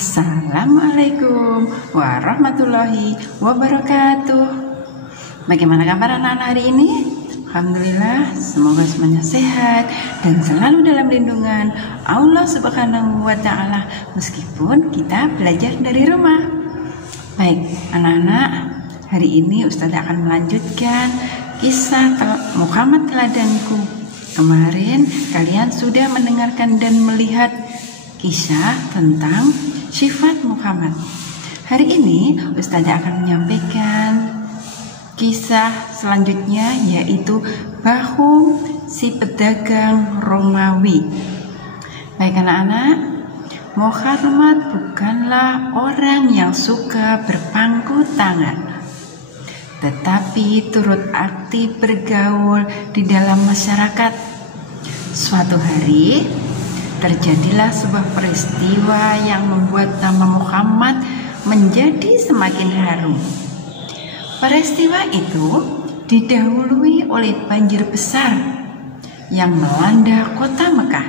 Assalamualaikum warahmatullahi wabarakatuh. Bagaimana kabar anak-anak hari ini? Alhamdulillah, semoga semuanya sehat dan selalu dalam lindungan Allah Subhanahu wa Ta'ala, meskipun kita belajar dari rumah. Baik, anak-anak, hari ini Ustazah akan melanjutkan kisah Muhammad teladanku. Kemarin kalian sudah mendengarkan dan melihat kisah tentang sifat Muhammad. Hari ini Ustazah akan menyampaikan kisah selanjutnya, yaitu Bahum si pedagang Romawi. Baik anak-anak, Muhammad bukanlah orang yang suka berpangku tangan, tetapi turut aktif bergaul di dalam masyarakat. Suatu hari terjadilah sebuah peristiwa yang membuat nama Muhammad menjadi semakin harum. Peristiwa itu didahului oleh banjir besar yang melanda kota Mekah.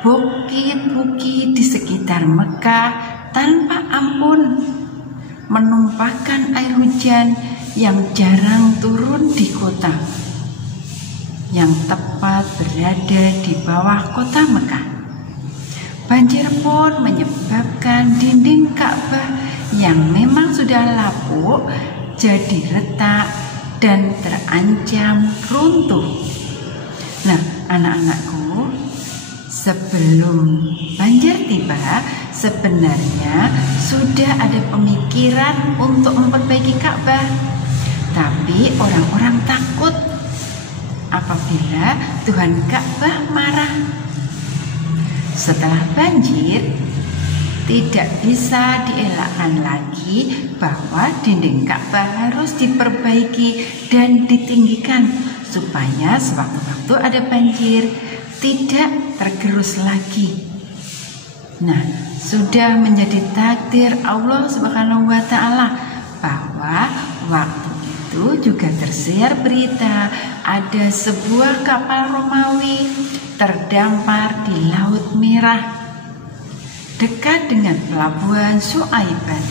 Bukit-bukit di sekitar Mekah tanpa ampun menumpahkan air hujan yang jarang turun di kota, yang tepat berada di bawah kota Mekah. Banjir pun menyebabkan dinding Ka'bah yang memang sudah lapuk jadi retak dan terancam runtuh. Nah, anak-anakku, sebelum banjir tiba, sebenarnya sudah ada pemikiran untuk memperbaiki Ka'bah, tapi orang-orang takut apabila Tuhan Ka'bah marah. Setelah banjir, tidak bisa dielakkan lagi bahwa dinding Ka'bah harus diperbaiki dan ditinggikan supaya sewaktu-waktu ada banjir tidak tergerus lagi. Nah, sudah menjadi takdir Allah Subhanahu wa Ta'ala bahwa waktu itu juga tersiar berita ada sebuah kapal Romawi terdampar di Laut Merah dekat dengan pelabuhan Su'aiban.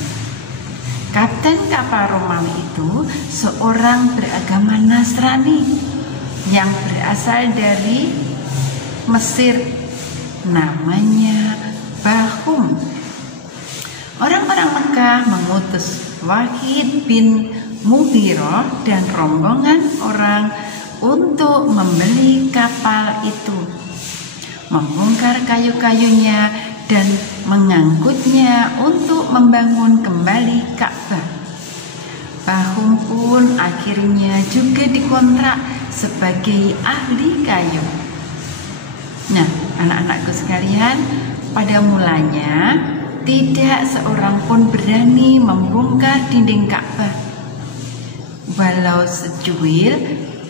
Kapten kapal Romawi itu seorang beragama Nasrani yang berasal dari Mesir, namanya Bahum. Orang-orang Mekah mengutus Wahid bin Mughirah dan rombongan orang untuk membeli kapal itu, membongkar kayu-kayunya dan mengangkutnya untuk membangun kembali Ka'bah. Bahum pun akhirnya juga dikontrak sebagai ahli kayu. Nah, anak-anakku sekalian, pada mulanya tidak seorang pun berani membongkar dinding Ka'bah. Walau secuil,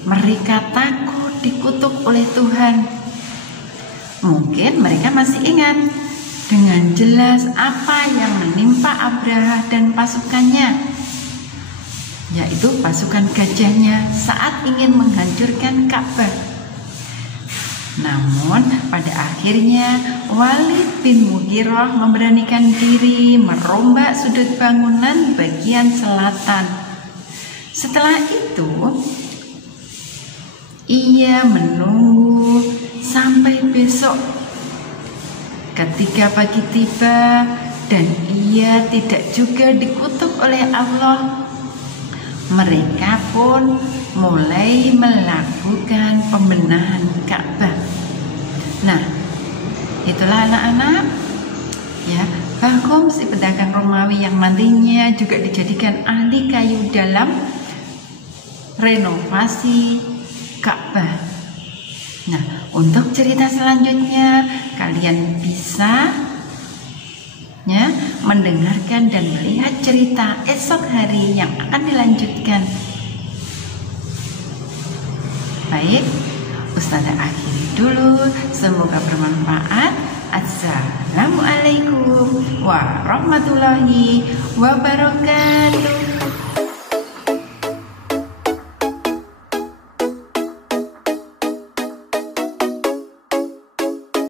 mereka takut dikutuk oleh Tuhan. Mungkin mereka masih ingat dengan jelas apa yang menimpa Abraha dan pasukannya, yaitu pasukan gajahnya saat ingin menghancurkan Ka'bah. Namun pada akhirnya Walid bin Mughirah memberanikan diri merombak sudut bangunan bagian selatan. Setelah itu ia menunggu sampai besok. Ketika pagi tiba dan ia tidak juga dikutuk oleh Allah, mereka pun mulai melakukan pembenahan Ka'bah. Nah, itulah anak-anak, ya, Bahum si pedagang Romawi yang nantinya juga dijadikan ahli kayu dalam renovasi Ka'bah. Nah, untuk cerita selanjutnya kalian bisa ya mendengarkan dan melihat cerita esok hari yang akan dilanjutkan. Baik, Ustazah akhiri dulu. Semoga bermanfaat. Assalamualaikum warahmatullahi wabarakatuh.